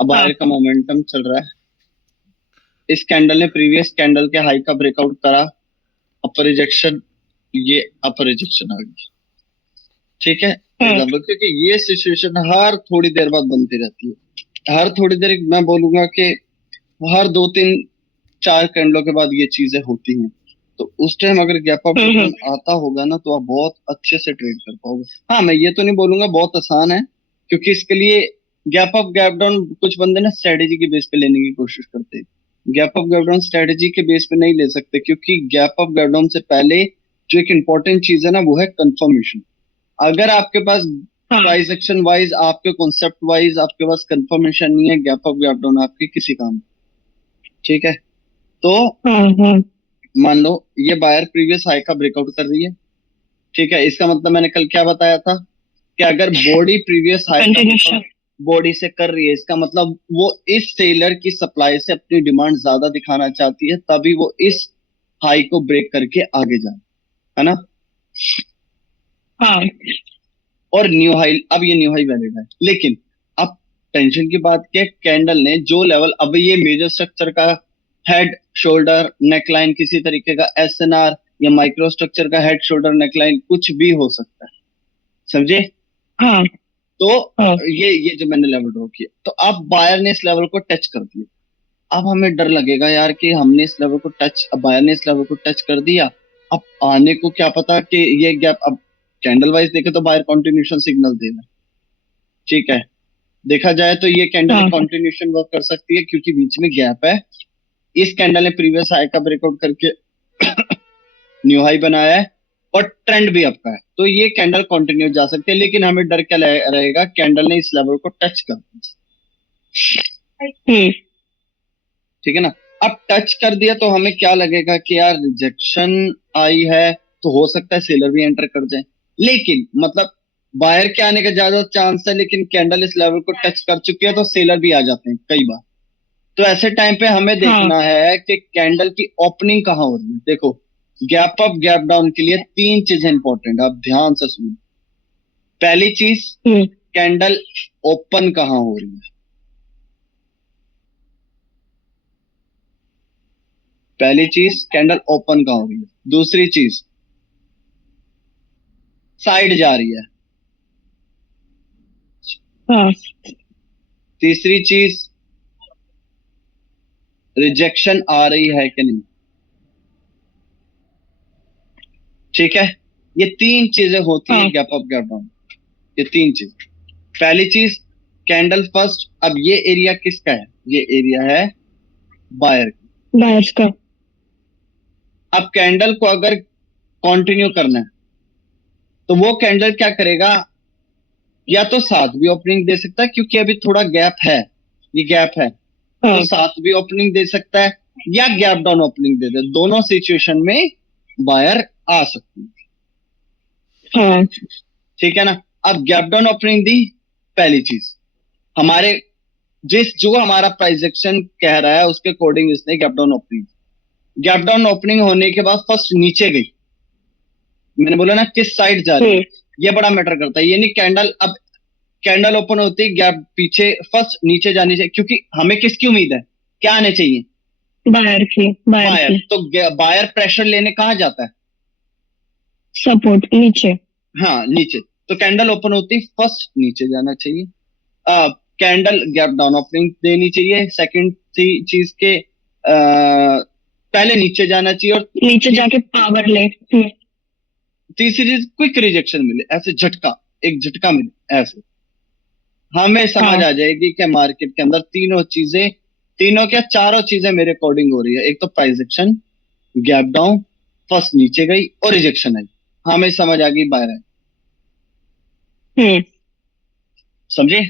अब हाँ। बायर का मोमेंटम चल रहा है, इस कैंडल ने प्रीवियस कैंडल के हाई का ब्रेकआउट करा, अपर रिजेक्शन, ये अपर रिजेक्शन आ गई। ठीक है, एग्जाम्पल, क्योंकि ये सिचुएशन हर थोड़ी देर बाद बनती रहती है, हर थोड़ी देर, मैं बोलूंगा कि हर 2 3 4 कैंडलों के बाद ये चीजें होती हैं। तो उस टाइम अगर गैप अप डाउन आता होगा ना, तो आप बहुत अच्छे से ट्रेड कर पाओगे। हाँ, मैं ये तो नहीं बोलूंगा बहुत आसान है, क्योंकि इसके लिए गैप अप गैप डाउन कुछ बंदे ना स्ट्रेटेजी के बेस पे लेने की कोशिश करते हैं। Gap up gap down strategy के बेस पे नहीं ले सकते, क्योंकि गैप अप गैप डाउन से पहले जो एक इंपॉर्टेंट चीज है ना, वो है कंफर्मेशन। अगर आपके पास हाँ। प्राइस एक्शन वाइज, आपके कॉन्सेप्ट वाइज आपके पास कंफर्मेशन नहीं है, गैप अप गैप डाउन आपके किसी काम में। ठीक है, तो मान लो ये बायर प्रीवियस हाई का ब्रेकआउट कर रही है। ठीक है, इसका मतलब मैंने कल क्या बताया था कि अगर बॉडी प्रीवियस हाई का ब्रेकआउट बॉडी से कर रही है, इसका मतलब वो इस सेलर की सप्लाई से अपनी डिमांड ज्यादा दिखाना चाहती है, तभी वो इस हाई को ब्रेक करके आगे जाए, है ना। हाँ। और न्यू हाई, अब ये न्यू हाई वैलिड है, लेकिन अब टेंशन की बात क्या, कैंडल ने जो लेवल, अब ये मेजर स्ट्रक्चर का हेड शोल्डर नेकलाइन, किसी तरीके का एसएनआर या माइक्रो स्ट्रक्चर का हेड शोल्डर नेकलाइन, कुछ भी हो सकता है, समझे। हाँ। तो हाँ। ये जो मैंने लेवल ड्रॉ किया, तो अब बायर ने इस लेवल को टच कर दिया। अब हमें डर लगेगा यार कि हमने इस लेवल को टच, अब बायर ने इस लेवल को टच कर दिया, अब आने को क्या पता कि ये गैप, अब कैंडल वाइज देखे तो बायर कंटिन्यूशन सिग्नल देना। ठीक है, देखा जाए तो ये कैंडल एक कंटिन्यूशन वर्क कर सकती है, क्योंकि बीच में गैप है। इस कैंडल ने प्रीवियस हाई का ब्रेकआउट करके न्यू हाई बनाया है, और ट्रेंड भी आपका है, तो ये कैंडल कंटिन्यू जा सकती है। लेकिन हमें डर क्या रहेगा, कैंडल ने इस लेवल को टच कर दिया। ठीक है ना, अब टच कर दिया तो हमें क्या लगेगा कि यार रिजेक्शन आई है, तो हो सकता है सेलर भी एंटर कर जाए। लेकिन मतलब बायर के आने का ज्यादा चांस है, लेकिन कैंडल इस लेवल को टच कर चुकी है, तो सेलर भी आ जाते हैं कई बार। तो ऐसे टाइम पे हमें देखना है कि कैंडल की ओपनिंग कहाँ हो रही है। देखो, गैप अप गैप डाउन के लिए 3 चीजें इंपॉर्टेंट, आप ध्यान से सुनो। पहली चीज, कैंडल ओपन कहाँ हो रही है। पहली चीज, कैंडल ओपन कहाँ हो रही है। दूसरी चीज, साइड जा रही है। हाँ। तीसरी चीज, रिजेक्शन आ रही है कि नहीं। ठीक है, ये 3 चीजें होती है गैप अप गैप डाउन, ये 3 चीज। पहली चीज, कैंडल फर्स्ट, अब ये एरिया किसका है, ये एरिया है बायर का। अब कैंडल को अगर कंटिन्यू करना है, तो वो कैंडल क्या करेगा, या तो साथ भी ओपनिंग दे सकता है, क्योंकि अभी थोड़ा गैप है, ये गैप है, तो साथ भी ओपनिंग दे सकता है, या गैप डाउन ओपनिंग दे दे। दोनों सिचुएशन में बायर आ सकती है। ठीक है ना, अब गैप डाउन ओपनिंग दी, पहली चीज हमारे जो हमारा प्राइस एक्शन कह रहा है उसके अकॉर्डिंग इसने गैप डाउन ओपनिंग होने के बाद फर्स्ट नीचे गई। मैंने बोला ना किस साइड जा रही है, ये बड़ा मैटर करता है। ये नहीं कैंडल, अब कैंडल ओपन होती है गैप पीछे, फर्स्ट नीचे जानी चाहिए, क्योंकि हमें किसकी उम्मीद है, क्या आने चाहिए, बायर। तो बायर प्रेशर लेने कहाँ जाता है, सपोर्ट नीचे। हाँ नीचे। तो कैंडल ओपन होती फर्स्ट नीचे जाना चाहिए, कैंडल गैप डाउन ओपनिंग देनी चाहिए। सेकंड चीज के पहले नीचे जाना चाहिए, और नीचे जाके पावर ले। तीसरी चीज, क्विक रिजेक्शन मिले, ऐसे झटका, एक झटका मिले, ऐसे हमें समझ आ जाएगी कि मार्केट के अंदर तीनों क्या चारों चीजें मेरे अकॉर्डिंग हो रही है। एक तो price action, gap down, first नीचे गई और रिजेक्शन आई, हमें समझ आ गई बायर है। समझे।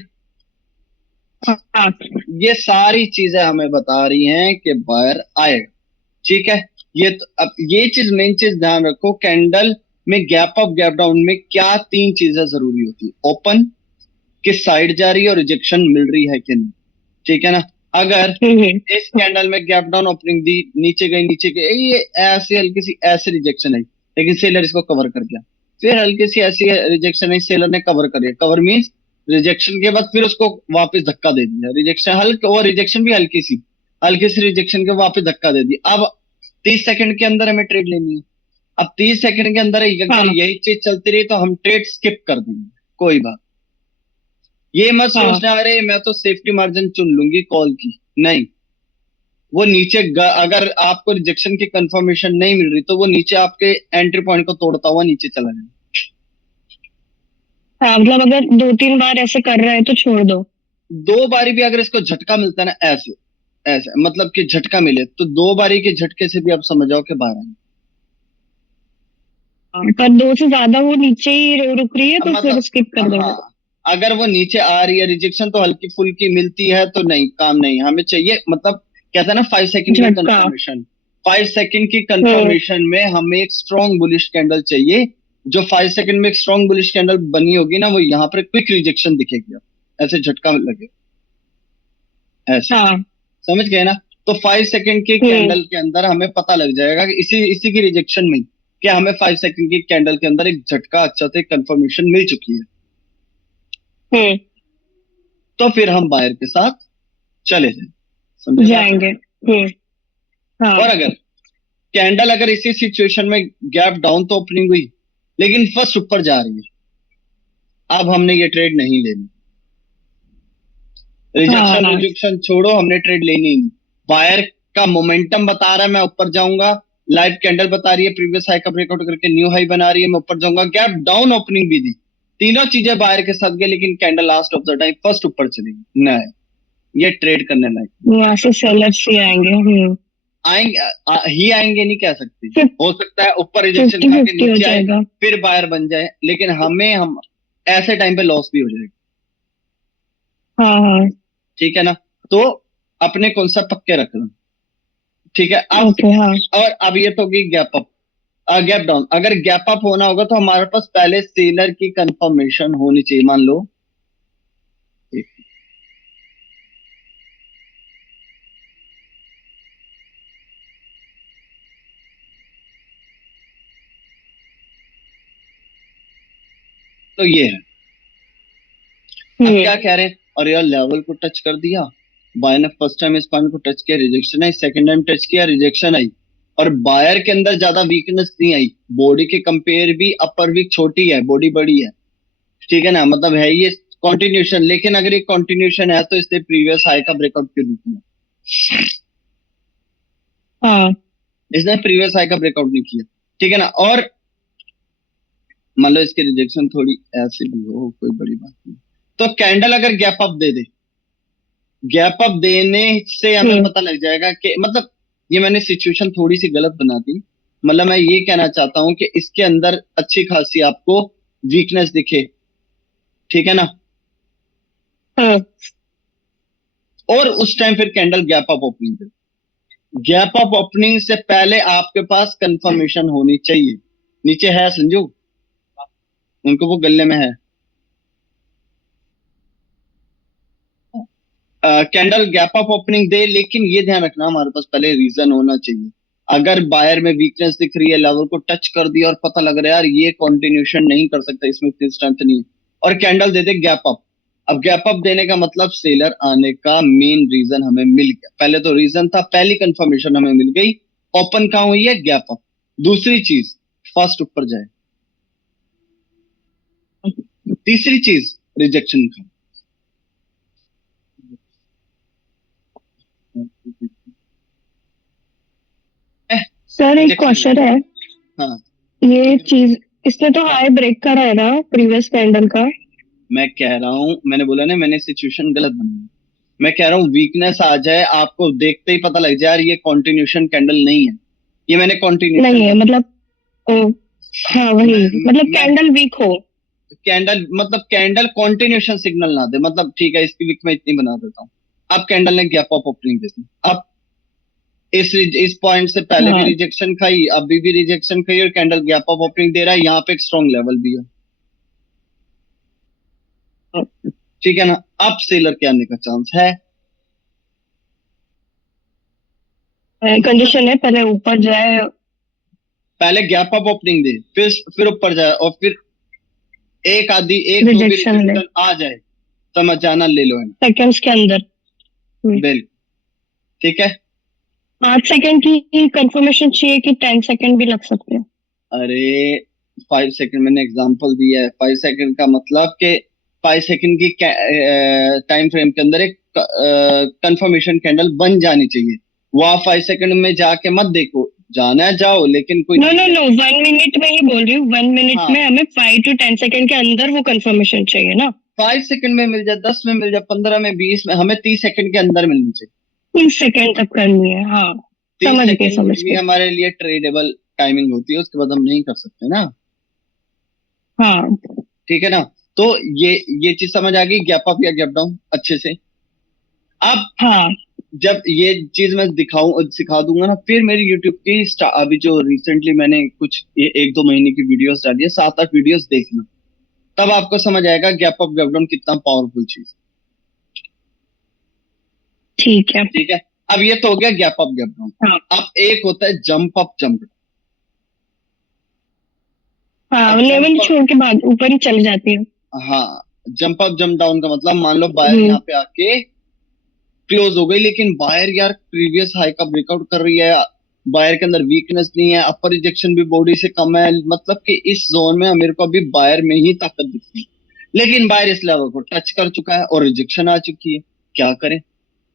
ये सारी चीजें हमें बता रही हैं कि बायर आएगा। ठीक है, ये तो, अब ये चीज मेन चीज ध्यान रखो, कैंडल में गैप अप गैप डाउन में क्या 3 चीजें जरूरी होती है, ओपन, किस साइड जा रही है, और रिजेक्शन मिल रही है कि नहीं। ठीक है ना, अगर इस कैंडल में गैप डाउन ओपनिंग दी, नीचे गई, ये ऐसे हल्की सी ऐसे रिजेक्शन आई, लेकिन सेलर इसको कवर कर गया। फिर हल्की सी ऐसी रिजेक्शन आई, सेलर ने कवर कर दिया। कवर मीन्स रिजेक्शन के बाद फिर उसको वापस धक्का दे दिया, रिजेक्शन हल्का, वो रिजेक्शन भी हल्की सी रिजेक्शन के वापस धक्का दे दिया। अब 30 सेकंड के अंदर हमें ट्रेड लेनी है। अब 30 सेकंड के अंदर अगर हाँ यही चीज चलती रही तो हम ट्रेड स्किप कर देंगे, कोई बात। ये मत हाँ सोचना अरे मैं तो सेफ्टी मार्जिन चुन लूंगी कॉल की, नहीं। वो नीचे अगर आपको रिजेक्शन की कंफर्मेशन नहीं मिल रही तो वो नीचे आपके एंट्री पॉइंट को तोड़ता हुआ नीचे चला जाएगा। हाँ, मतलब अगर 2-3 बार ऐसे कर रहा है तो छोड़ दो। 2 बारी भी अगर इसको झटका मिलता है ना, ऐसे ऐसे मतलब कि झटका मिले, तो 2 बारी के झटके से भी आप समझ जाओ कि बाहर आएंगे। हाँ, पर 2 से ज्यादा वो नीचे ही रुक रही है अब तो फिर मतलब स्किप कर हाँ, दोगे। अगर वो नीचे आ रही है, रिजेक्शन तो हल्की फुल्की मिलती है तो नहीं, काम नहीं, हमें चाहिए मतलब कहते हैं ना 5 सेकंड की झटका। कंफर्मेशन। 5 सेकंड की हम्म। कंफर्मेशन में हमें एक स्ट्रॉन्ग बुलिश कैंडल चाहिए। जो 5 सेकंड में एक स्ट्रॉन्ग बुलिश कैंडल बनी होगी ना, वो यहाँ पर क्विक रिजेक्शन दिखेगी, ऐसे झटका लगे, ऐसे, हाँ। समझ गए ना। तो 5 सेकंड की हम्म। कैंडल के अंदर हमें पता लग जाएगा कि इसी इसी की रिजेक्शन में कि हमें 5 सेकंड की कैंडल के अंदर एक झटका अच्छा से कंफर्मेशन मिल चुकी है। हम्म। तो फिर हम बायर के साथ चले जाए, समझे बात। जाएंगे। हाँ। और अगर कैंडल अगर इसी सिचुएशन में गैप डाउन तो ओपनिंग हुई लेकिन फर्स्ट ऊपर जा रही है, अब हमने ये ट्रेड नहीं लेनी। रिजेक्शन हाँ। रिजेक्शन छोड़ो, हमने ट्रेड लेनी ही नहीं। बायर का मोमेंटम बता रहा है मैं ऊपर जाऊंगा, लाइव कैंडल बता रही है प्रीवियस हाई का ब्रेकआउट करके न्यू हाई बना रही है, मैं ऊपर जाऊंगा, गैप डाउन ओपनिंग भी दी, तीनों चीजें बायर के साथ गई, लेकिन candle last of the time first ऊपर चलेगी, नहीं, ये ट्रेड करने लायक यहाँ से सेलर्स ही आएंगे। आएंगे। ही आएंगे नहीं कह सकते, हो सकता है ऊपर रिजेक्शन 50-50 खा के हो नीचे आए जाएगा। फिर बायर बन जाए, लेकिन हम ऐसे टाइम पे लॉस भी हो जाएगा, हाँ हाँ। ठीक है ना। तो अपने कॉन्सेप्ट पक्के रखना, ठीक है। अब ओके। हाँ। और अब ये तो होगी गैप अप, गैप डाउन। अगर गैप अप होना होगा तो हमारे पास पहले सेलर की कंफर्मेशन होनी चाहिए, मान लो तो ये है। अब क्या कह रहे हैं, और यार लेवल को टच कर दिया, बायर ने फर्स्ट टाइम इस पॉइंट को टच किया, रिजेक्शन आई, सेकंड टाइम टच किया, रिजेक्शन आई, और बायर के अंदर ज्यादा वीकनेस नहीं आई, बॉडी के कंपेयर भी अपर वीक छोटी है, बॉडी बड़ी है, ठीक है ना, मतलब है ये कंटिन्यूशन। लेकिन अगर ये कंटिन्यूशन है तो इसने प्रीवियस हाई का ब्रेकआउट क्यों नहीं किया, हाँ। इसने प्रीवियस हाई का ब्रेकआउट नहीं किया, ठीक है ना। और मान लो इसकी रिजेक्शन थोड़ी ऐसी भी हो, कोई बड़ी बात नहीं, तो कैंडल अगर गैप अप दे दे, गैप अप देने से हमें हम्म। पता लग जाएगा कि मतलब, ये मैंने सिचुएशन थोड़ी सी गलत बना दी, मतलब मैं ये कहना चाहता हूं कि इसके अंदर अच्छी खासी आपको वीकनेस दिखे, ठीक है ना। हाँ। और उस टाइम फिर कैंडल गैप अप ओपनिंग दे, गैप अप ओपनिंग से पहले आपके पास कंफर्मेशन होनी चाहिए। नीचे है संजू, उनको वो गले में है, कैंडल गैप अप ओपनिंग दे, लेकिन ये ध्यान रखना हमारे पास पहले रीजन होना चाहिए। अगर बायर में वीकनेस दिख रही है, लेवल को टच कर दिया और पता लग रहा है यार ये कंटिन्यूशन नहीं कर सकता, इसमें इतनी स्ट्रेंथ नहीं है, और कैंडल दे दे गैप अप। अब गैप अप देने का मतलब सेलर आने का मेन रीजन हमें मिल गया, पहले तो रीजन था, पहली कंफर्मेशन हमें मिल गई, ओपन कहां हुई है, गैप अप। दूसरी चीज फर्स्ट ऊपर जाए, तीसरी चीज रिजेक्शन का, सर एक रिजेक्शन, क्वेश्चन है। हाँ। ये चीज, इसने तो हाई ब्रेक करा है ना प्रीवियस कैंडल का। मैं कह रहा हूं, मैंने बोला ना मैंने सिचुएशन गलत बनाई, मैं कह रहा हूँ वीकनेस आ जाए आपको देखते ही पता लग जाए यार ये कंटिन्यूशन कैंडल नहीं है, ये मैंने नहीं कंटिन्यूशन है बना, मतलब। ओ, हाँ वही, मतलब मैं कैंडल वीक हो। कैंडल मतलब कैंडल कंटिन्यूशन सिग्नल ना दे, मतलब ठीक है इसकी वीक में इतनी बना देता हूँ। अब कैंडल ने गैप अप ओपनिंग दे दी, अब इस पॉइंट से पहले भी हाँ। रिजेक्शन खाई, अभी भी रिजेक्शन खाई, और कैंडल गैप अप ओपनिंग दे रहा है, यहाँ पे एक स्ट्रॉन्ग लेवल भी है, ठीक है ना। अब सेलर के आने का चांस है, कंडीशन है पहले ऊपर जाए। पहले गैप अप ओपनिंग दे, फिर ऊपर जाए, और फिर एक आधी एक दो भी रिजेक्शन ले। रिजेक्शन आ जाए, समझ जाना, ले लो एंट्री। सेकंड्स के अंदर। बिल्कुल ठीक है। 8 सेकंड की कंफर्मेशन चाहिए कि 10 सेकंड भी लग सकते हैं? अरे 5 सेकंड मैंने एग्जांपल दिया है। 5 सेकंड का मतलब कि 5 सेकंड की टाइम फ्रेम के अंदर एक कंफर्मेशन कैंडल बन जानी चाहिए। वो आप 5 सेकंड में जाके मत देखो, जाना है जाओ, लेकिन कोई नो नो नो, 1 मिनट में ही बोल रही हूँ। 1 मिनट हाँ में हमें 5 to 10 सेकंड के अंदर वो कंफर्मेशन चाहिए ना? 5 सेकंड में मिल जाए, 10 में मिल जाए, 15 में, 20 में, हमें 30 सेकंड के अंदर मिलनी चाहिए। 30 सेकंड तक करनी है, हाँ। 30 समझ गए सेकंड समझ भी गए। हमारे लिए ट्रेडेबल टाइमिंग होती है, उसके बाद हम नहीं कर सकते ना। हाँ ठीक है ना। तो ये चीज समझ आ गई, गैप अप या गैप डाउन अच्छे से। अब हाँ। जब ये चीज मैं सिखा दूंगा ना, फिर मेरी यूट्यूब की अभी जो रिसेंटली मैंने कुछ 1-2 महीने की वीडियोस डाली है, 7-8 वीडियोस देखना, तब आपको समझ आएगा गैप अप गैप डाउन कितना पावरफुल चीज। ठीक है। ठीक है। अब ये तो हो गया गैप अप गैप डाउन। हाँ अब एक होता है जंप अप जंप। हाँ, अब लेवल जंप, छोड़ के बाद ऊपर ही चली जाती है। हाँ, जंप अप जंप डाउन का मतलब मान लो बायर हम्म। यहाँ पे आके क्लोज हो गई, लेकिन बायर यार प्रीवियस हाई का ब्रेकआउट कर रही है, बायर के अंदर वीकनेस नहीं है, अपर रिजेक्शन भी बॉडी से कम है, मतलब कि इस जोन में मेरे को अभी बायर में ही ताकत दिखती है, लेकिन बायर इस लेवल को टच कर चुका है और रिजेक्शन आ चुकी है। क्या करें?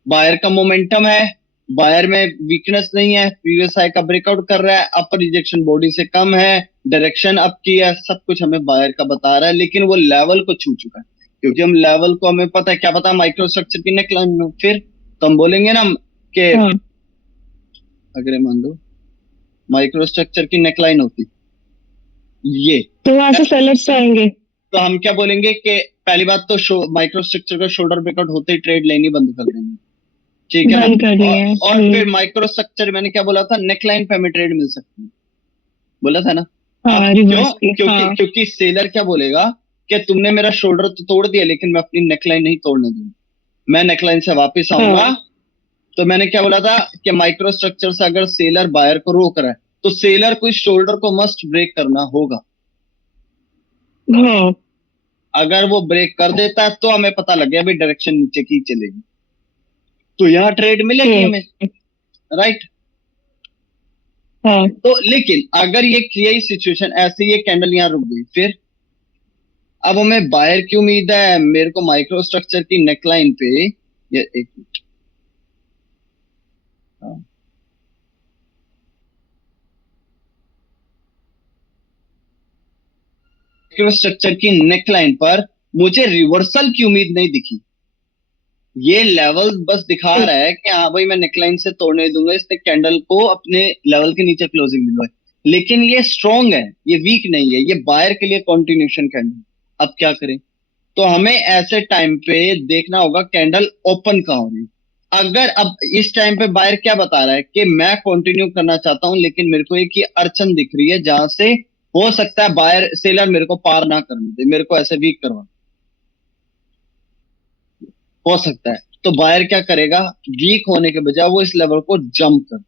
बायर का मोमेंटम है, बायर में वीकनेस नहीं है, प्रीवियस हाई का ब्रेकआउट कर रहा है, अपर रिजेक्शन बॉडी से कम है, डायरेक्शन अप की है, सब कुछ हमें बायर का बता रहा है, लेकिन वो लेवल को छू चुका है। क्योंकि हम लेवल को, हमें पता है, क्या पता माइक्रो स्ट्रक्चर की नेकलाइन में, फिर तो हम बोलेंगे ना कि हाँ, अगर ये मान लो माइक्रो स्ट्रक्चर की नेकलाइन होती ये, तो वहां से सेलर्स आएंगे। तो हम क्या बोलेंगे कि पहली बात तो माइक्रो स्ट्रक्चर का शोल्डर ब्रेकआउट होते ही ट्रेड लेनी बंद कर देंगे। ठीक है ना। बंद करनी है। और फिर माइक्रो स्ट्रक्चर मैंने क्या बोला था, नेकलाइन पे हमें ट्रेड मिल सकती है, बोला था ना। अब हाँ, क्यों? रिवर्स की। क्योंकि हाँ क्योंकि सेलर क्या बोलेगा कि तुमने मेरा शोल्डर तो तोड़ दिया, लेकिन मैं अपनी नेकलाइन नहीं तोड़ने दूंगा, मैं नेकलाइन से वापस आऊंगा। हाँ तो मैंने क्या बोला था कि माइक्रो स्ट्रक्चर से अगर सेलर बायर को रोक रहा है, तो सेलर को इस शोल्डर को मस्ट ब्रेक करना होगा। हाँ। अगर वो ब्रेक कर देता है तो हमें पता लग गया भाई डायरेक्शन नीचे की चलेगी, तो यहाँ ट्रेड मिलेगी हमें, राइट। हाँ। तो लेकिन अगर ये सिचुएशन ऐसे, ये कैंडल यहाँ रुक गई, फिर अब हमें बायर की उम्मीद है, मेरे को माइक्रो स्ट्रक्चर की नेकलाइन पे, ये एक मिनट, हाँ, माइक्रो स्ट्रक्चर की नेकलाइन पर मुझे रिवर्सल की उम्मीद नहीं दिखी। ये लेवल बस दिखा रहा है कि हाँ भाई मैं नेकलाइन से तोड़ने दूंगा, इसने कैंडल को अपने लेवल के नीचे क्लोजिंग दिलवाई, लेकिन ये स्ट्रॉन्ग है, ये वीक नहीं है, ये बायर के लिए कॉन्टिन्यूशन कैंडल। अब क्या करें? तो हमें ऐसे टाइम पे देखना होगा कैंडल ओपन कहाँ हो रही है। अगर अब इस टाइम पे बायर क्या बता रहा है कि मैं कंटिन्यू करना चाहता हूं, लेकिन मेरे को एक ये अड़चन दिख रही है जहां से हो सकता है बायर सेलर मेरे को पार ना करने दे, मेरे को ऐसे वीक करवा, हो सकता है। तो बायर क्या करेगा, वीक होने के बजाय वो इस लेवल को जंप कर,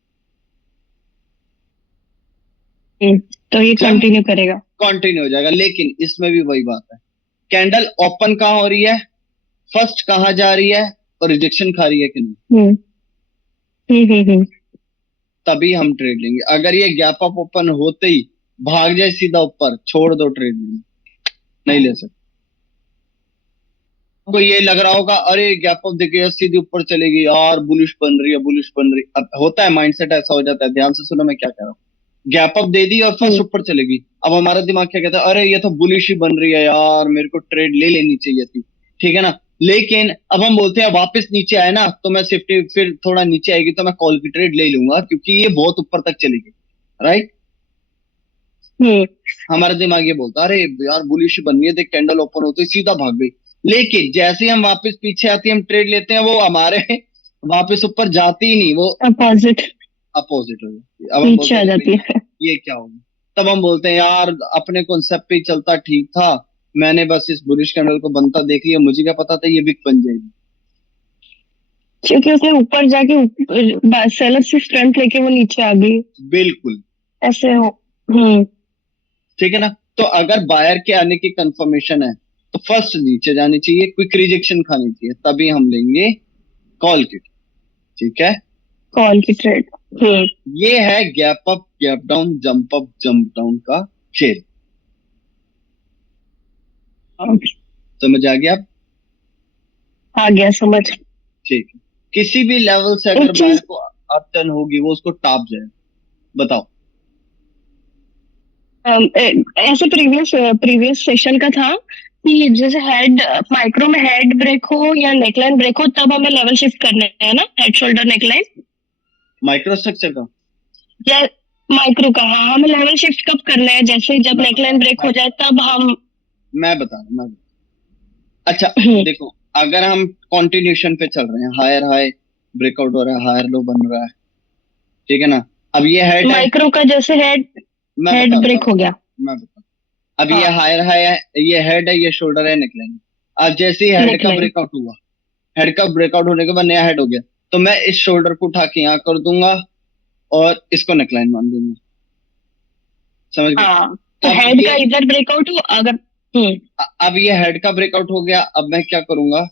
तो ये जंप कंटिन्यू करेगा। कंटिन्यू हो जाएगा। लेकिन इसमें भी वही बात है, कैंडल ओपन कहाँ हो रही है, फर्स्ट कहाँ जा रही है, और रिजेक्शन खा रही है कि नहीं, हम्म हम्म। तभी हम ट्रेड लेंगे। अगर ये गैप अप ओपन होते ही भाग जाए सीधा ऊपर, छोड़ दो ट्रेड, नहीं ले सकते। को ये लग रहा होगा अरे गैप अप देखिए सीधी ऊपर चलेगी यार, बुलिश बन रही है, बुलिश बन रही। अब होता है माइंडसेट ऐसा हो जाता है, ध्यान से सुनो मैं क्या कह रहा हूँ। गैप अप दे दी और फर्स्ट ऊपर चलेगी, अब हमारा दिमाग क्या कहता है, अरे ये तो बुलिश ही बन रही है यार, मेरे को ट्रेड ले लेनी चाहिए थी। ठीक है ना। लेकिन अब हम बोलते हैं वापस नीचे आए ना, तो मैं सेफ्टी, फिर थोड़ा नीचे आएगी तो मैं कॉल की ट्रेड ले लूंगा, क्योंकि ये बहुत ऊपर तक चलेगी, राइट। हम्म। हमारा दिमाग ये बोलता है अरे यार बुलिश बननी है, देख कैंडल ओपन होते ही सीधा भाग गई। लेकिन जैसे ही हम वापस पीछे आती है, हम ट्रेड लेते हैं, वो हमारे वापस ऊपर जाती ही नहीं, वो अपोजिट अपोजिट हो जाती है। अब हम नीचे बोलते आ हैं जाती "भाई, है। ये क्या होगा"। तब हम बोलते हैं यार अपने कॉन्सेप्ट पे ही चलता ठीक था, मैंने बस इस बुलिश कैंडल को बनता देख लिया, मुझे क्या पता था ये बिग बन जाएगी। क्योंकि उसने ऊपर जाके सेलर से स्ट्रेंथ लेके वो नीचे आ गई। बिल्कुल। ऐसे हो। हम्म। ठीक है ना। तो अगर बायर के आने की कंफर्मेशन है, तो फर्स्ट नीचे जानी चाहिए, क्विक रिजेक्शन खानी चाहिए, तभी हम लेंगे कॉल की। ठीक है, कॉल की ट्रेड। ये है gap up gap down jump up jump down का खेल। समझ आ गया? आ गया समझ। ठीक है, किसी भी लेवल से एक अगर बायर चीज को अपटर्न होगी वो उसको टॉप जाए। बताओ। ऐसे प्रीवियस प्रीवियस सेशन का था कि जैसे हेड माइक्रो में हेड ब्रेक हो या नेकलाइन ब्रेक हो तब हमें लेवल शिफ्ट करना है ना, head shoulder neckline micro structure का या माइक्रो का। हाँ, हमें लेवल शिफ्ट कब करना है, जैसे जब मैं नेकलाइन ब्रेक हो जाए तब हम। मैं बता रहा हूँ। अच्छा, हम्म, देखो, अगर हम कॉन्टिन्यूशन पे चल रहे हैं, हायर हाई ब्रेकआउट हो रहा है, हायर लो बन रहा है, ठीक है ना। अब ये हेड है, माइक्रो का जैसे हेड मैं हेड बता रहा ब्रेक हूँ, हो गया। मैं बता अब ये हाँ, हायर हाई है, ये हेड है, ये शोल्डर है, नेकलाइन। अब जैसे ही हेड का नेकलाइन। ब्रेकआउट हुआ, हेड का ब्रेकआउट होने के बाद नया हेड हो गया, तो मैं इस शोल्डर को उठा के यहाँ कर दूंगा और इसको नेकलाइन मान दूंगा। समझ गए? हाँ, तो अब हेड ये का इधर ब्रेकआउट हो अगर। अब ये हेड का ब्रेकआउट हो गया, अब मैं क्या करूंगा,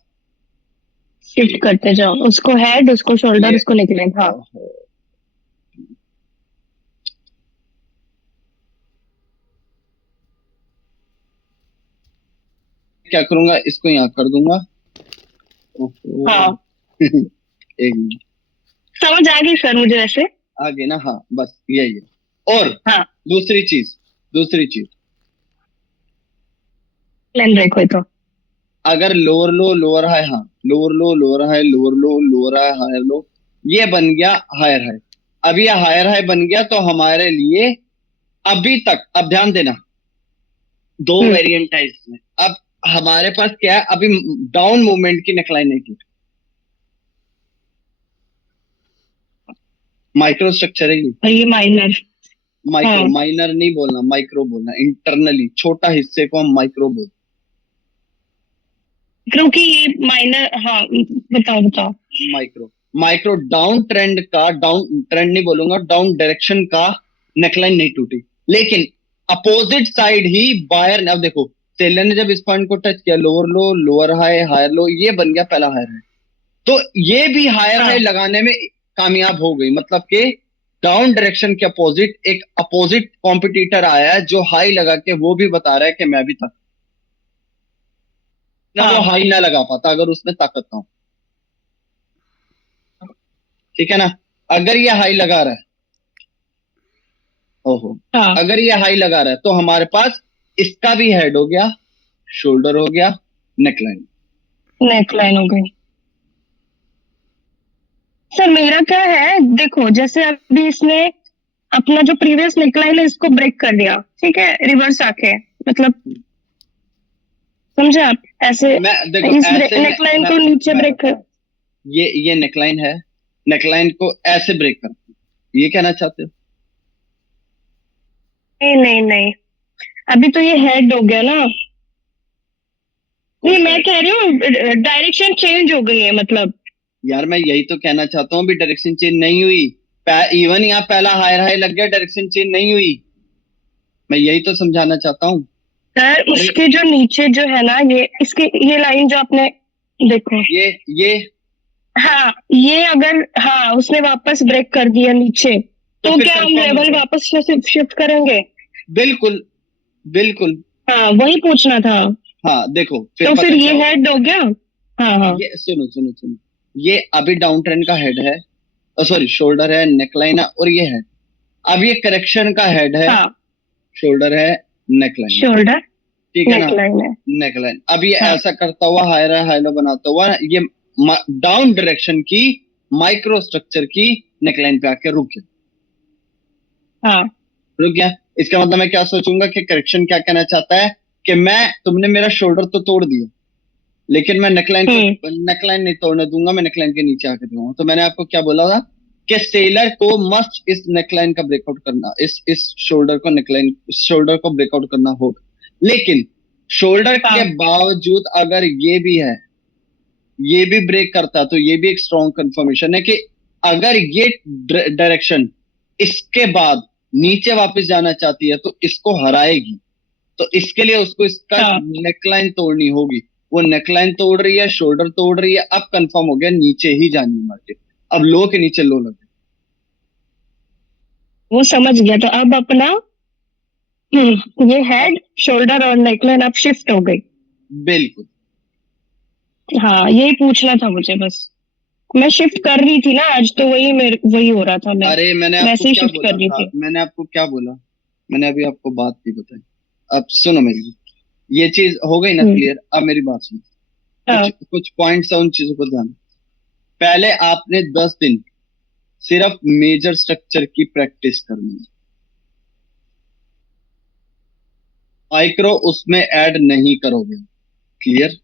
शिफ्ट करते जाओ, उसको हेड, उसको शोल्डर, ये उसको नेकलाइन। हाँ, क्या करूंगा, इसको यहाँ कर दूंगा। ओहो। हाँ, एक मिनट, समझ आ गई सर मुझे वैसे। आगे ना, हाँ बस यही है। और हाँ, दूसरी चीज, लाइन ब्रेक हुई तो। अगर लोअर लो लोअर हाई, हाँ lower low lower high lower low lower high higher low, ये बन गया हायर हाई। अब ये हायर हाई बन गया तो हमारे लिए अभी तक, अब ध्यान देना, दो हम्म, वेरिएंट है इसमें। अब हमारे पास क्या है, अभी डाउन मूवमेंट की नेकलाइन नहीं की, माइक्रो स्ट्रक्चर है ये। और ये माइनर। हाँ, माइक्रो, माइनर नहीं बोलना, माइक्रो बोलना, इंटरनली छोटा हिस्से को हम माइक्रो बोलते क्योंकि ये माइनर। हाँ, बताओ बताओ। हैं। माइक्रो, माइक्रो डाउन ट्रेंड का, डाउन ट्रेंड नहीं बोलूंगा, डाउन डायरेक्शन का नेकलाइन नहीं टूटी, लेकिन अपोजिट साइड ही बायर ने, अब देखो, सेलर ने जब इस पॉइंट को टच किया, lower low lower high higher low, ये बन गया पहला हायर हाई, तो ये भी हायर हाई हाँ, लगाने में कामयाब हो गई। मतलब कि डाउन डायरेक्शन के अपोजिट एक अपोजिट कॉम्पिटिटर आया है जो हाई लगा के वो भी बता रहा है कि मैं भी था ना, वो हाँ, हाई ना लगा पाता अगर उसमें ताकत ना हो। ठीक है ना। अगर ये हाई लगा रहा है, ओहो, हाँ, अगर ये हाई लगा रहा है तो हमारे पास इसका भी हेड हो गया, शोल्डर हो गया, नेकलाइन। नेकलाइन हो गई। सर मेरा क्या है, देखो जैसे अभी इसने अपना जो प्रीवियस नेकलाइन है इसको ब्रेक कर दिया, ठीक है, रिवर्स आके, मतलब समझे आप ऐसे। मैं देखो इस ऐसे नेकलाइन को नीचे मैं ब्रेक बता कर। रहा हूँ, ये नेकलाइन है, नेकलाइन को ऐसे ब्रेक करते हैं। ये कहना चाहते हो? नहीं नहीं नहीं, अभी तो ये हेड हो गया ना। कौन नहीं, सा मैं है? कह रही हूँ डायरेक्शन चेंज हो गई है मतलब। यार मैं यही तो कहना चाहता हूँ, भी डायरेक्शन चेंज नहीं हुई। इवन यहाँ पहला हायर हाई लग गया, डायरेक्शन चेंज नहीं हुई। मैं यही तो समझाना चाहता हूँ। सर अरे उसके जो नीचे जो है ना, ये इसके ये लाइन जो आपने देखो। ये हाँ, ये अगर, हाँ उसने वापस ब्रेक कर दिया नीचे, तो तो फिर क्या हम कंफर्म हो लेवल गया। वापस शिफ्ट करेंगे? बिल्कुल, बिल्कुल। हाँ, वही पूछना था। हाँ देखो, फिर तो फिर पता ये क्या होगा। हेड हो गया। हाँ हाँ ये सुनो सुनो सुनो, ये अभी डाउन ट्रेंड का हेड है, सॉरी शोल्डर है, नेकलाइन है, और ये हेड। अब ये करेक्शन का हेड है, हाँ, शोल्डर है, नेकलाइन है। शोल्डर ठीक है ना। नेकलाइन है। नेकलाइन, अब ये हाँ ऐसा करता हुआ हायर हाइलो बनाता हुआ ये डाउन डायरेक्शन की माइक्रो स्ट्रक्चर की नेकलाइन पे आके रुक गया। हाँ, रुक गया, इसका मतलब मैं क्या सोचूंगा कि करेक्शन क्या कहना चाहता है, कि मैं, तुमने मेरा शोल्डर तो तोड़ दिया, लेकिन मैं नेकलाइन को, हम्म, नेकलाइन नहीं तोड़ने दूंगा, मैं नेकलाइन के नीचे आके दूंगा। तो मैंने आपको क्या बोला था, कि सेलर को मस्ट इस नेकलाइन का ब्रेकआउट करना, इस शोल्डर को, नेकलाइन शोल्डर को ब्रेकआउट करना होगा। लेकिन शोल्डर के हाँ, बावजूद अगर ये भी है, ये भी ब्रेक करता, तो ये भी एक स्ट्रॉन्ग कंफर्मेशन है कि अगर ये डायरेक्शन इसके बाद नीचे वापस जाना चाहती है तो इसको हराएगी। तो इसके लिए उसको इसका हाँ नेकलाइन तोड़नी होगी। वो नेकलाइन तोड़ रही है, शोल्डर तोड़ रही है, अब कंफर्म हो गया नीचे ही जानी है मार्केट। अब लो के नीचे लो लगे। वो समझ गया। तो अब अपना ये हेड शोल्डर और नेकलाइन अब शिफ्ट हो गई। बिल्कुल। हाँ यही पूछना था मुझे बस। मैं शिफ्ट कर रही थी ना आज, तो वही मेरे वही हो रहा था। मैं अरे मैंने आपको वैसे ही क्या शिफ्ट कर बोला रही था, थी। मैंने आपको क्या बोला, मैंने अभी आपको बात भी बताई। अब सुनो मेरी, ये चीज हो गई ना हम्म। क्लियर। अब मेरी बात सुनो, कुछ हाँ कुछ पॉइंट्स है, उन चीजों को ध्यान। पहले आपने 10 दिन सिर्फ मेजर स्ट्रक्चर की प्रैक्टिस करनी है, माइक्रो उसमें ऐड नहीं करोगे। क्लियर?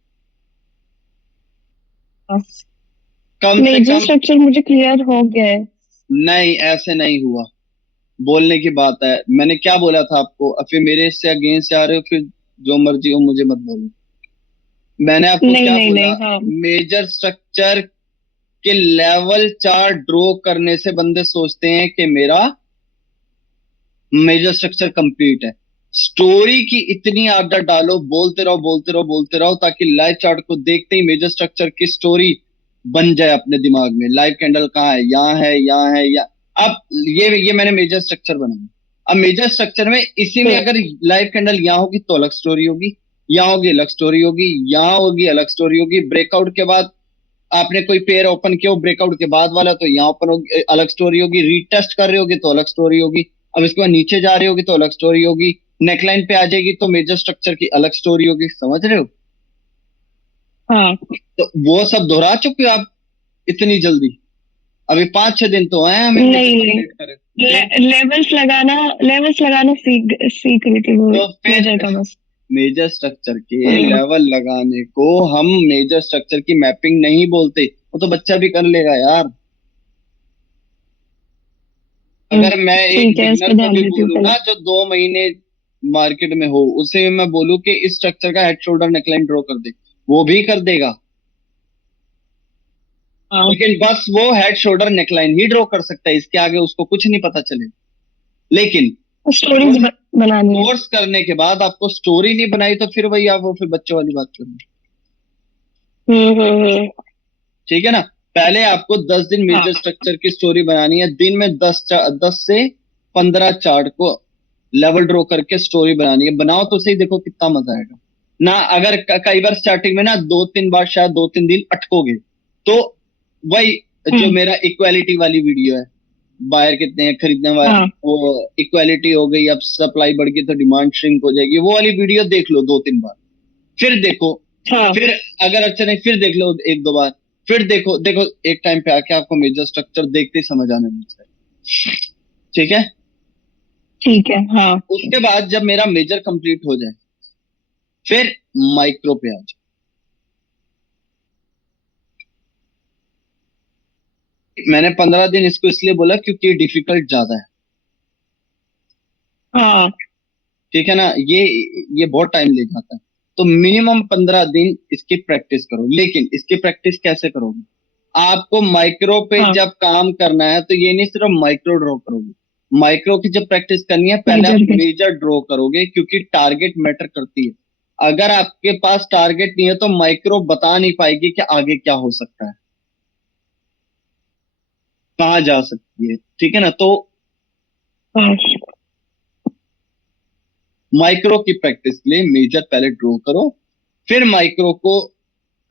कम से मेजर कम। स्ट्रक्चर मुझे क्लियर हो गया है। नहीं, ऐसे नहीं हुआ। बोलने की बात है, मैंने क्या बोला था आपको, अब फिर मेरे से अगेंस्ट आ रहे हो, फिर जो मर्जी हो मुझे मत बोलो। मैंने आपको नहीं क्या नहीं बोला, नहीं। हाँ मेजर स्ट्रक्चर के लेवल 4 ड्रॉ करने से बंदे सोचते हैं कि मेरा मेजर स्ट्रक्चर कंप्लीट है। स्टोरी की इतनी आदत डालो, बोलते रहो बोलते रहो बोलते रहो, ताकि लाइव चार्ट को देखते ही मेजर स्ट्रक्चर की स्टोरी बन जाए अपने दिमाग में। लाइव कैंडल कहाँ है, यहाँ है, यहाँ है, या अब ये मैंने मेजर स्ट्रक्चर बनाया। अब मेजर स्ट्रक्चर में इसी में अगर लाइव कैंडल यहाँ होगी तो अलग स्टोरी होगी, यहाँ होगी अलग स्टोरी होगी, यहाँ होगी अलग स्टोरी होगी। ब्रेकआउट के बाद आपने कोई पेयर ओपन किया, ब्रेकआउट के बाद वाला, तो यहाँ ओपन होगी अलग स्टोरी होगी। रीटेस्ट कर रहे होगी तो अलग स्टोरी होगी। अब इसके बाद नीचे जा रही होगी तो अलग स्टोरी होगी। नेकलाइन पे आ जाएगी तो मेजर स्ट्रक्चर की अलग स्टोरी होगी। समझ रहे हो? हाँ। तो वो सब दोहरा चुके हो आप इतनी जल्दी? अभी 5-6 दिन तो हैं हमें मेजर नहीं नहीं, कंप्लीट करे। फिर लेवल्स लगाना सीख सीख रही थी वो। तो मेजर फिर का बस। मेजर स्ट्रक्चर के हम्म। लेवल लगाने को हम मेजर स्ट्रक्चर की मैपिंग नहीं बोलते। वो तो बच्चा भी कर लेगा यार। अगर मैं एक ठीक है, इस बिगनर पे को ध्यान भी देती हूँ बोलूँ पहले। ना, जो 2 महीने मार्केट में हो, उसे मैं बोलूँ कि इस स्ट्रक्चर का हेड शोल्डर नेकलाइन ड्रॉ कर दे, वो भी कर देगा। हाँ लेकिन बस वो हेड शोल्डर नेकलाइन ही ड्रॉ कर सकता है, इसके आगे उसको कुछ नहीं पता चले। लेकिन स्टोरीज बनानी है। कोर्स करने के बाद आपको स्टोरी नहीं बनाई तो फिर वही आप वो फिर बच्चों वाली बात करेंगे। हम्म। ठीक है ना? पहले आपको 10 दिन हाँ मेजर स्ट्रक्चर की स्टोरी बनानी है। दिन में 10 से 15 चार्ट को लेवल ड्रॉ करके स्टोरी बनानी है। बनाओ तो सही, देखो कितना मजा आएगा ना। अगर कई बार स्टार्टिंग में ना 2-3 बार शायद 2-3 दिन अटकोगे, तो वही जो हम्म, मेरा इक्वालिटी वाली वीडियो है, बायर कितने हैं, खरीदने वाले, हाँ वो इक्वालिटी हो गई, अब सप्लाई बढ़ गई तो डिमांड श्रिंक हो जाएगी, वो वाली वीडियो देख लो 2-3 बार। फिर देखो, हाँ फिर अगर अच्छा नहीं, फिर देख लो 1-2 बार। फिर देखो देखो, एक टाइम पे आके आपको मेजर स्ट्रक्चर देखते ही समझ आने लगता है। ठीक है? ठीक है। हाँ उसके बाद जब मेरा मेजर कंप्लीट हो जाए, फिर माइक्रो पे आ जाए। मैंने 15 दिन इसको इसलिए बोला क्योंकि डिफिकल्ट ज्यादा है। हाँ ठीक है ना? ये बहुत टाइम ले जाता है। तो मिनिमम 15 दिन इसकी प्रैक्टिस करो। लेकिन इसकी प्रैक्टिस कैसे करोगे? आपको माइक्रो पे हाँ। जब काम करना है तो ये नहीं सिर्फ माइक्रो ड्रॉ करोगे। माइक्रो की जब प्रैक्टिस करनी है, पहले आप मेजर के। मेजर ड्रॉ करोगे, क्योंकि टारगेट मैटर करती है। अगर आपके पास टारगेट नहीं है तो माइक्रो बता नहीं पाएगी कि आगे क्या हो सकता है, कहाँ जा सकती है। ठीक है ना? तो हाँ माइक्रो की प्रैक्टिस के लिए मेजर पहले ड्रॉ करो, फिर माइक्रो को।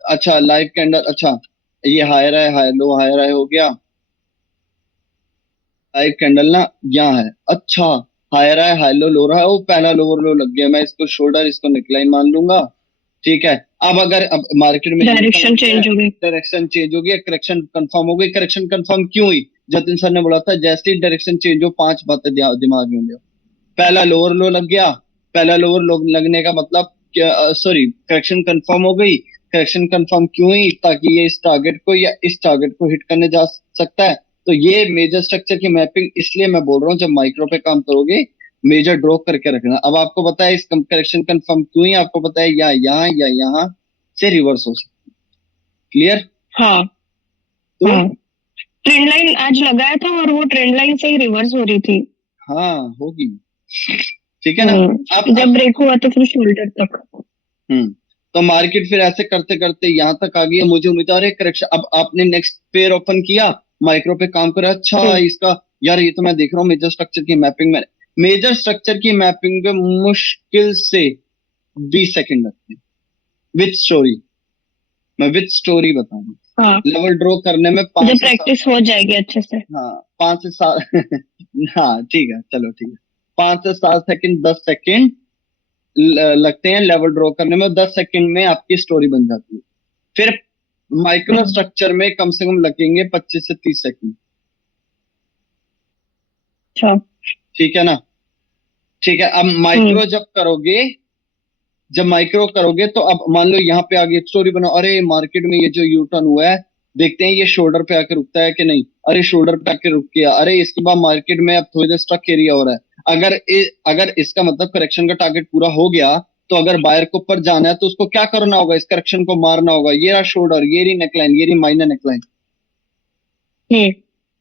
अच्छा, लाइव कैंडल, अच्छा ये हायर है, हाई लो, हायर हाई हो गया। लाइव कैंडल ना यहाँ है, अच्छा हायर है, हाई लो रहा है, वो पहला लोअर लो लग गया, मैं इसको शोल्डर, इसको नेकलाइन मान लूंगा। ठीक है? अब मार्केट में हिल डायरेक्शन समझ गया, चेंज हो गई। डायरेक्शन चेंज हो गया, करेक्शन कंफर्म हो गई। करेक्शन कंफर्म क्यों हुई? जतिन सर ने बोला था जैसे ही डायरेक्शन चेंज हो 5 बातें दिमाग में ले। पहला लोअर लो लग गया, पहला लोअर लो लगने का मतलब क्या, सॉरी, करेक्शन कंफर्म हो गई। करेक्शन कंफर्म क्यों हुई? ताकि ये इस टारगेट को या इस टारगेट को हिट करने जा सकता है। तो ये मेजर स्ट्रक्चर की मैपिंग इसलिए मैं बोल रहा हूँ, जब माइक्रो पे काम करोगे मेजर ड्रॉ करके रखना। अब आपको पता है इस करेक्शन कंफर्म क्यों हुई, आपको पता है या यहाँ या यहाँ से रिवर्स हो सकती। क्लियर? हाँ तो हाँ। ट्रेंड लाइन आज लगाया था और वो ट्रेंड लाइन से ही रिवर्स हो रही थी। हाँ, होगी। ठीक है ना। जब अब ब्रेक हुआ तो फिर शोल्डर तक। तो मार्केट फिर ऐसे करते करते यहाँ तक आ गई है, मुझे उम्मीद आ रही है करेक्शन। अब आपने नेक्स्ट पेयर ओपन किया, माइक्रो पे काम करा, अच्छा हम्म, इसका यार ये तो मैं देख रहा हूँ मेजर स्ट्रक्चर की मैपिंग में, मेजर स्ट्रक्चर की मैपिंग पे मुश्किल से 20 सेकंड लगते हैं विथ स्टोरी। मैं विथ स्टोरी बताऊंगा, हाँ लेवल ड्रॉ करने में पांच जब से सात प्रैक्टिस हो जाएगी अच्छे से। हाँ 5 से 7 हाँ ठीक है, चलो ठीक है, 5 से 7 सेकंड, 10 सेकंड लगते हैं लेवल ड्रॉ करने में, 10 सेकंड में आपकी स्टोरी बन जाती है। फिर माइक्रो हम्म, स्ट्रक्चर में कम से कम लगेंगे 25 से 30 सेकंड। अच्छा। ठीक है ना। ठीक है, अब हम्म, माइक्रो जब करोगे, जब माइक्रो करोगे तो अब मान लो यहाँ पे आगे स्टोरी बनाओ, अरे मार्केट में ये जो यू टर्न हुआ है, देखते हैं ये शोल्डर पे आके रुकता है कि नहीं, अरे शोल्डर पे आके रुक गया, अरे इसके बाद मार्केट में अब थोड़ी देर स्टक एरिया हो रहा है, अगर इसका मतलब करेक्शन का टारगेट पूरा हो गया, तो अगर बायर को ऊपर जाना है तो उसको क्या करना होगा, इस करेक्शन को मारना होगा, ये रहा शोल्डर, ये रही नेकलाइन, ये रही माइनर नेकलाइन। हम्म,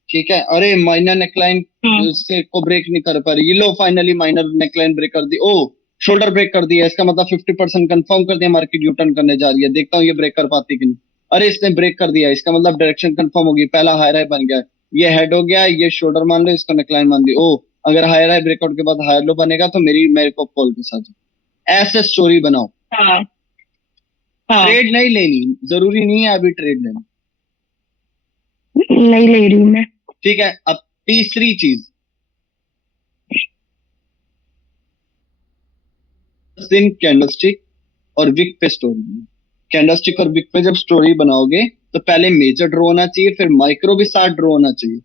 ठीक है, अरे माइनर नेकलाइन हम्म, से को ब्रेक नहीं कर पा रही, ये लो फाइनली माइनर नेकलाइन ब्रेक कर दी, ओ शोल्डर ब्रेक कर दिया, इसका मतलब 50% कंफर्म कर दिया मार्केट यू टर्न करने जा रही है, देखता हूँ ये ब्रेक कर पाती कि नहीं। अरे इसने ब्रेक कर दिया, इसका मतलब डायरेक्शन कंफर्म होगी, पहला हाई राय बन गया, ये हेड हो गया, ये शोल्डर मान लो, इसको नेकलाइन मान ली, ओ अगर हाई राय ब्रेकआउट के बाद हाई लो बनेगा तो मेरे को कॉल के साथ ऐसे स्टोरी बनाओ। हाँ हाँ ट्रेड नहीं लेनी, जरूरी नहीं है अभी ट्रेड लेना। नहीं ले रही हूँ मैं। ठीक है, अब तीसरी चीज, दिन कैंडलस्टिक और विक पे स्टोरी। कैंडलस्टिक और विक पे जब स्टोरी बनाओगे तो पहले मेजर ड्रॉ होना चाहिए, फिर माइक्रो भी साथ ड्रॉ होना चाहिए,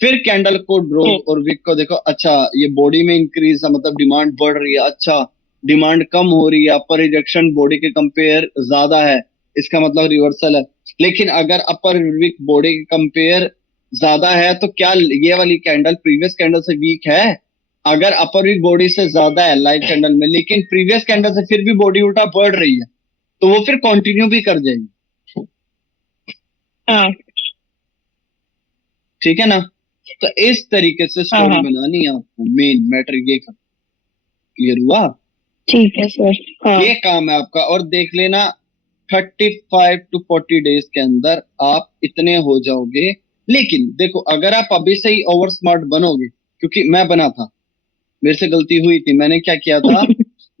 फिर कैंडल को ड्रॉ हम्म, और विक को देखो, अच्छा ये बॉडी में इंक्रीज है, मतलब डिमांड बढ़ रही है, अच्छा डिमांड कम हो रही है, अपर रिजेक्शन बॉडी के कंपेयर ज्यादा है, इसका मतलब रिवर्सल है। लेकिन अगर अपर विक बॉडी के कंपेयर ज्यादा है तो क्या ये वाली कैंडल प्रीवियस कैंडल से वीक है? अगर अपर वीक बॉडी से ज्यादा है लाइव कैंडल में, लेकिन प्रीवियस कैंडल से फिर भी बॉडी उल्टा बढ़ रही है, तो वो फिर कंटिन्यू भी कर जाएगी। हाँ ठीक है ना। तो इस तरीके से हाँ स्टोरी हाँ बनानी है आपको, मेन मैटर ये कर, क्लियर हुआ? ठीक है सर। हाँ ये काम है आपका, और देख लेना 35 to 40 डेज के अंदर आप इतने हो जाओगे। लेकिन देखो अगर आप अभी से ही ओवर स्मार्ट बनोगे, क्योंकि मैं बना था, मेरे से गलती हुई थी, मैंने क्या किया था,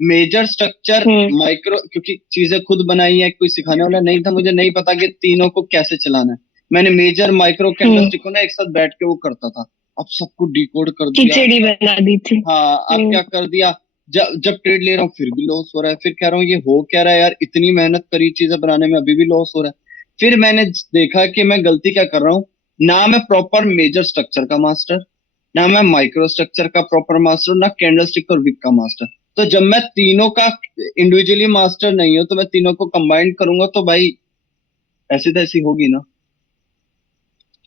मेजर स्ट्रक्चर हम्म, माइक्रो, क्योंकि चीजें खुद बनाई है, कोई सिखाने वाला नहीं था, मुझे नहीं पता कि तीनों को कैसे चलाना है, मैंने मेजर माइक्रो हम्म, कैंडलस्टिक को ना एक साथ बैठ के वो करता था, अब सबको डिकोड कर दिया। खिचड़ी बना दी थी। हाँ अब क्या कर दिया, जब जब ट्रेड ले रहा हूँ फिर भी लॉस हो रहा है, फिर कह रहा हूँ ये हो क्या रहा है यार, इतनी मेहनत करी चीजें बनाने में अभी भी लॉस हो रहा है। फिर मैंने देखा कि मैं गलती क्या कर रहा हूँ, ना मैं प्रॉपर मेजर स्ट्रक्चर का मास्टर, ना मैं माइक्रो स्ट्रक्चर का प्रॉपर मास्टर, ना कैंडलस्टिक और विक का मास्टर। तो जब मैं तीनों का इंडिविजुअली मास्टर नहीं हूं, तो मैं तीनों को कंबाइन करूंगा तो भाई ऐसी तैसी होगी ना।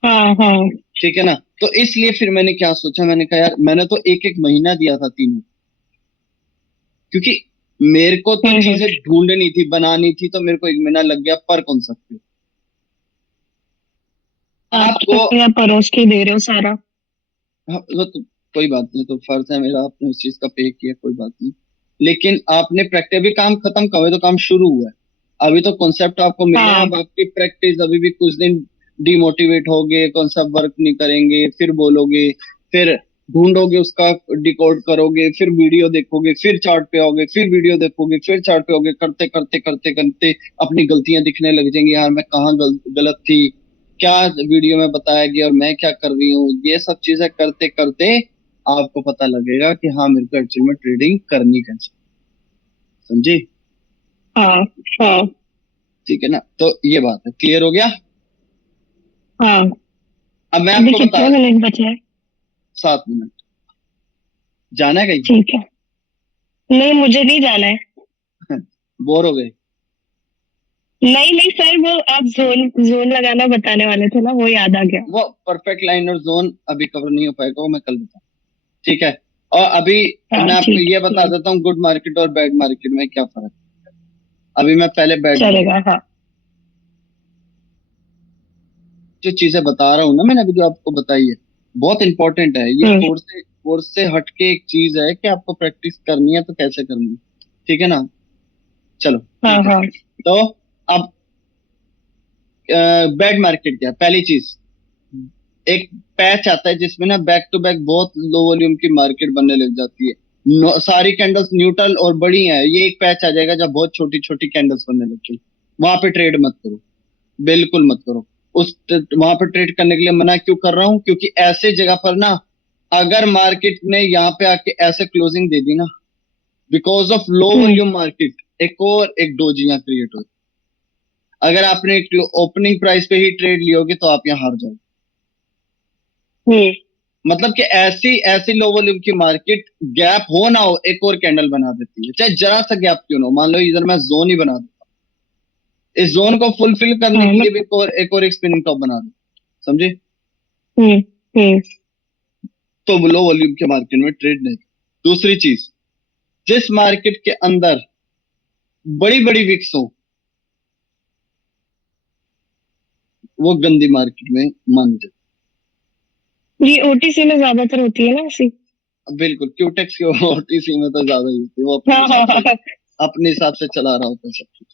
हाँ हाँ ठीक है ना। तो इसलिए फिर मैंने क्या सोचा, मैंने कहा यार मैंने तो एक एक महीना दिया था तीनों, क्योंकि मेरे को तो हम्म। चीजें ढूंढनी थी, बनानी थी, तो मेरे को 1 महीना लग गया पर कॉन्सेप्ट पे। आप आपको तो यार परोस के दे रहे हो सारा। हाँ, वो तो कोई बात नहीं, तो फर्ज है मेरा, आपने उस चीज का पे किया, कोई बात नहीं। लेकिन आपने प्रैक्टिस, अभी काम खत्म कब है, तो काम शुरू हुआ है, अभी तो कॉन्सेप्ट आपको मिले हैं, हाँ अब आपकी प्रैक्टिस, अभी भी कुछ दिन डिमोटिवेट होगे, कॉन्सेप्ट वर्क नहीं करेंगे, फिर बोलोगे, फिर ढूंढोगे उसका, डिकोड करोगे, फिर वीडियो देखोगे, फिर चार्ट पे आओगे, फिर वीडियो देखोगे, फिर चार्ट पे आओगे, करते करते करते करते अपनी गलतियां दिखने लग जाएंगी, यार मैं कहाँ गलत थी, क्या वीडियो में बताया गया और मैं क्या कर रही हूँ, ये सब चीजें करते करते आपको पता लगेगा कि हाँ मेरे को एक्चुअली में ट्रेडिंग करनी कैसे, समझे? हाँ हाँ ठीक है ना, तो ये बात है, क्लियर हो गया। हाँ। अब मैं अभी आपको बता, कितने मिनट बचे हैं? 7 मिनट, जाना है कहीं? ठीक है। नहीं मुझे नहीं जाना है। बोर हो गए? नहीं नहीं सर, वो आप जोन जोन लगाना बताने वाले थे ना, वो याद आ गया। वो परफेक्ट लाइन और जोन अभी कवर नहीं हो पाएगा, वो मैं कल बताऊँ। ठीक है, और अभी हाँ मैं आपको ठीक ये बता है देता हूँ गुड मार्केट और बैड मार्केट में क्या फर्क है। अभी मैं पहले बैड मार्केट, चलेगा। हाँ जो चीजें बता रहा हूँ ना मैंने अभी जो आपको बताई है, बहुत इंपॉर्टेंट है ये, हम्म थोड़े से कोर्स से हटके एक चीज है कि आपको प्रैक्टिस करनी है तो कैसे करनी है, ठीक है ना। चलो हाँ ठीक है। हाँ तो अब बेड मार्केट क्या है? पहली चीज, एक पैच आता है जिसमें ना बैक टू बैक बहुत लो वॉल्यूम की मार्केट बनने लग जाती है। सारी कैंडल्स न्यूट्रल और बड़ी हैं, ये एक पैच आ जाएगा जब बहुत छोटी छोटी कैंडल्स बनने लगती, वहां पे ट्रेड मत करो, बिल्कुल मत करो। वहां पे ट्रेड करने के लिए मना क्यों कर रहा हूं, क्योंकि ऐसे जगह पर ना, अगर मार्केट ने यहाँ पे आके ऐसे क्लोजिंग दे दी ना, because of low hmm volume market, एक डोजियां क्रिएट हो। अगर आपने एक ओपनिंग प्राइस पे ही ट्रेड लियोगे तो आप यहाँ हार जाओगे। हम्म मतलब कि ऐसी ऐसी लो वॉल्यूम की मार्केट, गैप हो ना हो एक और कैंडल बना देती है, चाहे जरा सा गैप क्यों ना हो। मान लो इधर मैं जोन ही बना दूं, इस जोन को फुलफिल करने हाँ के लिए भी एक और स्पिनिंग टॉप बना दूं, समझे। हम्म हम्म तो लो वॉल्यूम के मार्केट में ट्रेड नहीं। दूसरी चीज, जिस मार्केट के अंदर बड़ी बड़ी विक्स हो, वो गंदी मार्केट में मान जाए। ये ओटीसी में ज्यादातर होती है ना ऐसी। बिल्कुल, क्यूटेक्स की ओटीसी में तो ज्यादा ही होती है, वो हाँ हाँ हाँ अपने हिसाब से चला रहा होता है सब कुछ,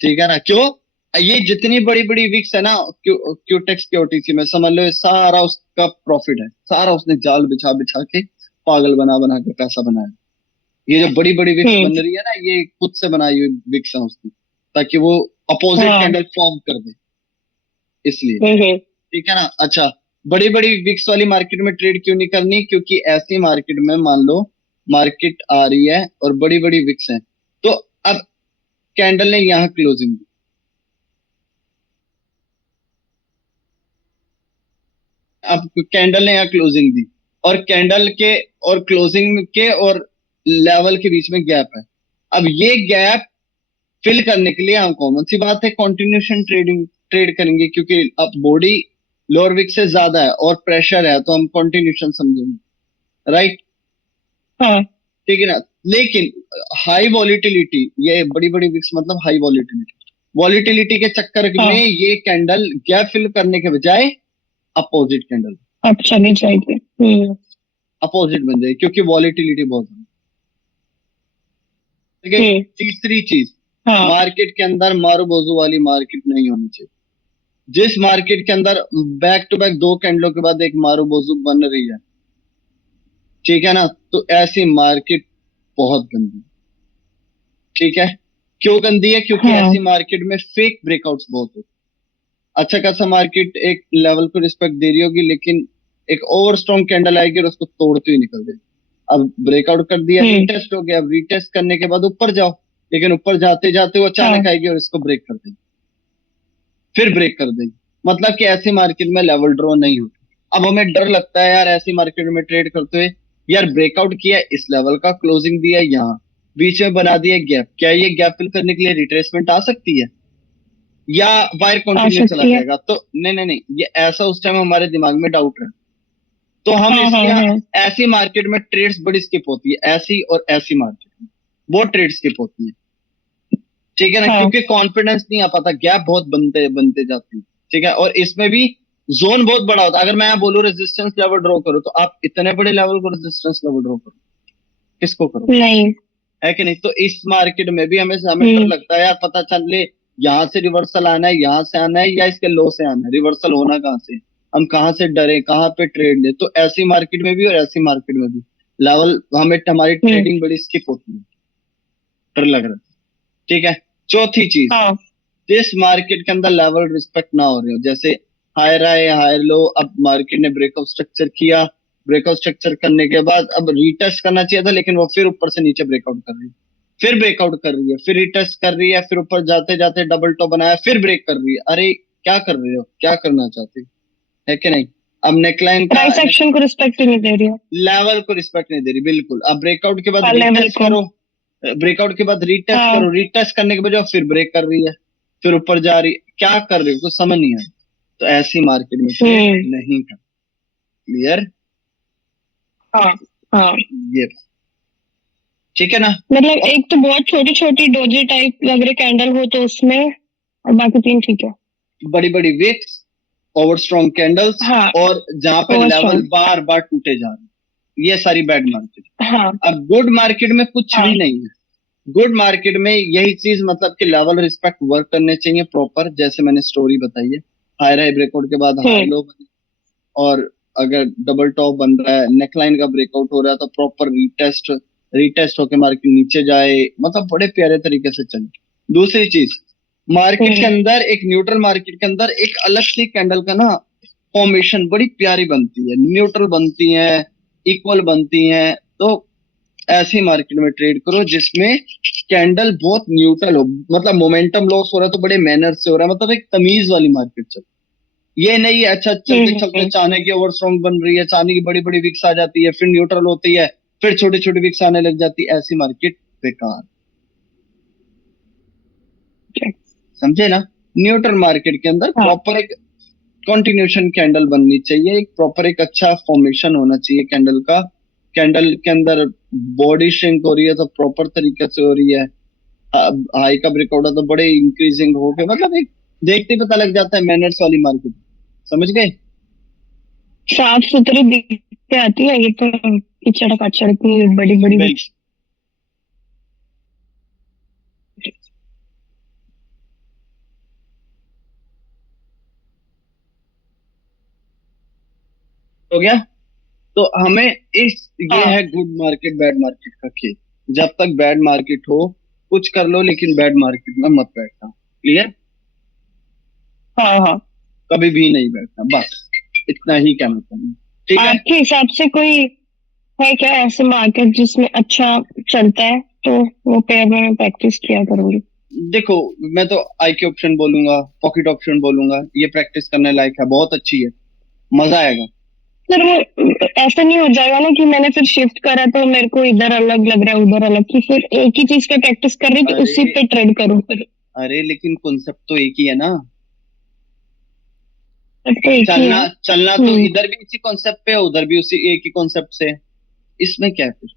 ठीक है ना। क्यों? ये जितनी बड़ी बड़ी विक्स है ना, क्यूटेक्स के ओटीसी में, समझ लो ये सारा उसका प्रॉफिट है, सारा उसने जाल बिछा बिछा के पागल बना बना के पैसा बनाया। ये जो बड़ी बड़ी विक्स हम्म बन रही है ना, ये खुद से बनाई हुई विक्स है उसकी, ताकि वो अपोजिट हाँ कैंडल फॉर्म कर दे, इसलिए, हम्म ठीक है ना। अच्छा, बड़ी बड़ी विक्स वाली मार्केट में ट्रेड क्यों नहीं करनी, क्योंकि ऐसी मार्केट में मान लो मार्केट आ रही है और बड़ी बड़ी विक्स है, तो अब कैंडल ने यहाँ क्लोजिंग दी, अब कैंडल ने यहाँ क्लोजिंग दी, और कैंडल के और क्लोजिंग के और लेवल के बीच में गैप है। अब ये गैप फिल करने के लिए हम, कॉमन सी बात है, कंटिन्यूशन ट्रेड करेंगे, क्योंकि अब बॉडी लोअर विक से ज्यादा है और प्रेशर है, तो हम कंटिन्यूशन समझेंगे, राइट, हाँ ठीक है ना। लेकिन हाई वॉलिटिलिटी, ये बड़ी बड़ी विक्स मतलब हाई वॉलिटिलिटी, वॉलिटिलिटी के चक्कर में हाँ ये कैंडल गैप फिल करने के बजाय अपोजिट कैंडल, अब चली जाएगी। अपोजिट बन जाए, क्योंकि वॉलिटिलिटी बहुत है, ठीक है। हम्म तीसरी चीज, हाँ मार्केट के अंदर मारू बोजू वाली मार्केट नहीं होनी चाहिए। जिस मार्केट के अंदर बैक टू बैक दो कैंडलों के बाद एक मारू बोजू बन रही है, ठीक है ना, तो ऐसी मार्केट बहुत गंदी, ठीक है। क्यों गंदी है? क्योंकि हाँ ऐसी मार्केट में फेक ब्रेकआउट्स बहुत होते हैं। अच्छा खासा मार्केट एक लेवल को रिस्पेक्ट दे रही होगी, लेकिन एक ओवर स्ट्रॉन्ग कैंडल आएगी और उसको तोड़ते हुए निकल जाएगी। अब ब्रेकआउट कर दिया, हम्म रीटेस्ट हो गया, अब रीटेस्ट करने के बाद ऊपर जाओ, लेकिन ऊपर जाते जाते वो हाँ अचानक आएगी और इसको ब्रेक कर देगी, फिर ब्रेक कर देगी। मतलब कि ऐसी मार्केट में लेवल ड्रॉ नहीं होती। अब हमें डर लगता है यार ऐसी मार्केट में ट्रेड करते हुए, यार ब्रेकआउट किया इस लेवल का, क्लोजिंग दिया यहाँ, बीच में बना दिया गैप, क्या ये गैप फिल करने के लिए रिट्रेसमेंट आ सकती है, या वायर आ कंटिन्यू चला सकती है। जाएगा? तो नहीं नहीं नहीं, ये ऐसा उस टाइम हमारे दिमाग में डाउट है, तो हम हाँ हाँ इसलिए हाँ ऐसी मार्केट में ट्रेड्स बड़ी स्किप होती है, ऐसी और ऐसी मार्केट में वो ट्रेड स्किप होती है, ठीक है ना, हाँ क्योंकि कॉन्फिडेंस नहीं आ पाता, गैप बहुत बनते बनते जाती है, ठीक है। और इसमें भी जोन बहुत बड़ा होता है। अगर मैं यहाँ बोलूँ रेजिस्टेंस लेवल ड्रॉ करो, तो आप इतने बड़े लेवल को रेजिस्टेंस लेवल ड्रॉ करो, किसको करो, नहीं। है कि नहीं। तो इस मार्केट में भी हमें हमें डर हम्म लगता है यार, पता चल ले यहाँ से रिवर्सल आना है, यहाँ से आना है, या इसके लो से आना है, रिवर्सल होना कहाँ से, हम कहाँ से डरे, कहाँ पे ट्रेड ले। तो ऐसी मार्केट में भी और ऐसी मार्केट में भी लेवल, हमें हमारी हम्म ट्रेडिंग बड़ी स्किप होती है, डर लग रहा है, ठीक है। चौथी चीज, हाँ जिस मार्केट के अंदर लेवल रिस्पेक्ट ना हो रहे हो, जैसे हायर हाई हायर लो, अब मार्केट ने ब्रेकआउट स्ट्रक्चर किया, ब्रेकआउट स्ट्रक्चर करने के बाद अब रीटेस्ट करना चाहिए था, लेकिन वो फिर ऊपर से नीचे ब्रेकआउट कर रही है, फिर ब्रेकआउट कर रही है, फिर रीटेस्ट कर रही है, फिर ऊपर जाते जाते डबल टॉप बनाया, फिर ब्रेक कर रही है। अरे क्या कर रहे हो, क्या करना चाहते हो, है कि नहीं। अब नेकलाइन का प्राइस एक्शन को रिस्पेक्ट नहीं दे रही है। लेवल को रिस्पेक्ट नहीं दे रही, बिल्कुल। अब ब्रेकआउट के बाद हाँ लेवल रीटेस्ट को। करो, ब्रेकआउट के बाद रीटेस्ट हाँ करो, रीटेस्ट करने के बजाय फिर ब्रेक कर रही है, फिर ऊपर जा रही है, क्या कर रही हो, कुछ समझ नहीं आया। तो ऐसी मार्केट में ट्रेड हम्म नहीं कर, क्लियर, हाँ हाँ ये, ठीक है ना। मतलब और एक तो बहुत छोटी छोटी डोजी टाइप लग रही कैंडल हो तो उसमें, और बाकी तीन ठीक है। बड़ी बड़ी विक्स, ओवर स्ट्रॉन्ग कैंडल्स, हाँ और जहां पे ओवर लेवल स्ट्रॉन्ग। बार बार टूटे जा रहे हैं, ये सारी बैड मार्केट। हाँ अब गुड मार्केट में कुछ हाँ भी नहीं है। गुड मार्केट में यही चीज मतलब कि लेवल रिस्पेक्ट वर्क करने चाहिए प्रॉपर, जैसे मैंने स्टोरी बताई है। हाई हाई ब्रेकआउट के बाद हाई हम्म लो, और अगर डबल टॉप बन रहा है, नेकलाइन का ब्रेकआउट हो रहा है, तो प्रॉपर रीटेस्ट, रीटेस्ट होके मार्केट नीचे जाए, मतलब बड़े प्यारे तरीके से चले। दूसरी चीज, मार्केट के हम्म अंदर एक न्यूट्रल मार्केट के अंदर एक अलग सी कैंडल का ना फॉर्मेशन बड़ी प्यारी बनती है, न्यूट्रल बनती है, इक्वल बनती है। तो ऐसी मार्केट में ट्रेड करो जिसमें कैंडल बहुत न्यूट्रल हो, मतलब मोमेंटम लॉस हो रहा है तो बड़े मैनर से हो रहा है, मतलब एक तमीज वाली मार्केट चले। ये नहीं है अच्छा चलते चलते हम्म। चाइना की ओवर स्ट्रॉन्ग बन रही है, चाइना की बड़ी बड़ी विक्स आ जाती है, फिर न्यूट्रल होती है, फिर छोटी छोटी विक्स आने लग जाती है, ऐसी मार्केट बेकार। समझे ना? न्यूट्रल मार्केट के अंदर हाँ प्रॉपर एक कंटिन्यूशन कैंडल बननी चाहिए, एक प्रॉपर एक अच्छा फॉर्मेशन होना चाहिए कैंडल का। कैंडल के अंदर बॉडी श्रिंक हो रही है तो प्रॉपर तरीके से हो रही है। हाई का ब्रेकआउट है तो बड़े इंक्रीजिंग हो गए, मतलब एक देखते ही पता लग जाता है मैनर्स वाली मार्केट। समझ गए? साफ सुथरी दिख के आती है, ये तो कीचड़ काचड़ की बड़ी बड़ी बिल्कुल। हो गया। तो हमें इस, ये हाँ है गुड मार्केट बैड मार्केट का खेल। जब तक बैड मार्केट हो कुछ कर लो, लेकिन बैड मार्केट में मत बैठना। क्लियर? हाँ हाँ। कभी भी नहीं बैठना, बस इतना ही कहना चाहूंगा। ठीक है। आपके हिसाब से कोई है क्या ऐसे मार्केट जिसमें अच्छा चलता है, तो वो पेयर में मैं प्रैक्टिस किया करूंगी। देखो, मैं तो आई के ऑप्शन बोलूंगा, पॉकेट ऑप्शन बोलूंगा, ये प्रैक्टिस करने लायक है, बहुत अच्छी है, मजा आएगा। फिर वो ऐसा नहीं हो जाएगा ना कि मैंने फिर शिफ्ट करा तो मेरे को इधर अलग लग रहा है उधर अलग, कि फिर एक ही चीज पे प्रैक्टिस कर रही तो अरे, उसी पे ट्रेड करूँ फिर। अरे लेकिन कॉन्सेप्ट तो एक ही है ना। फिर तो एक ही चलना है। चलना तो इधर भी इसी कॉन्सेप्ट पे है, उधर भी उसी एक ही कॉन्सेप्ट से है। इसमें क्या है फिर?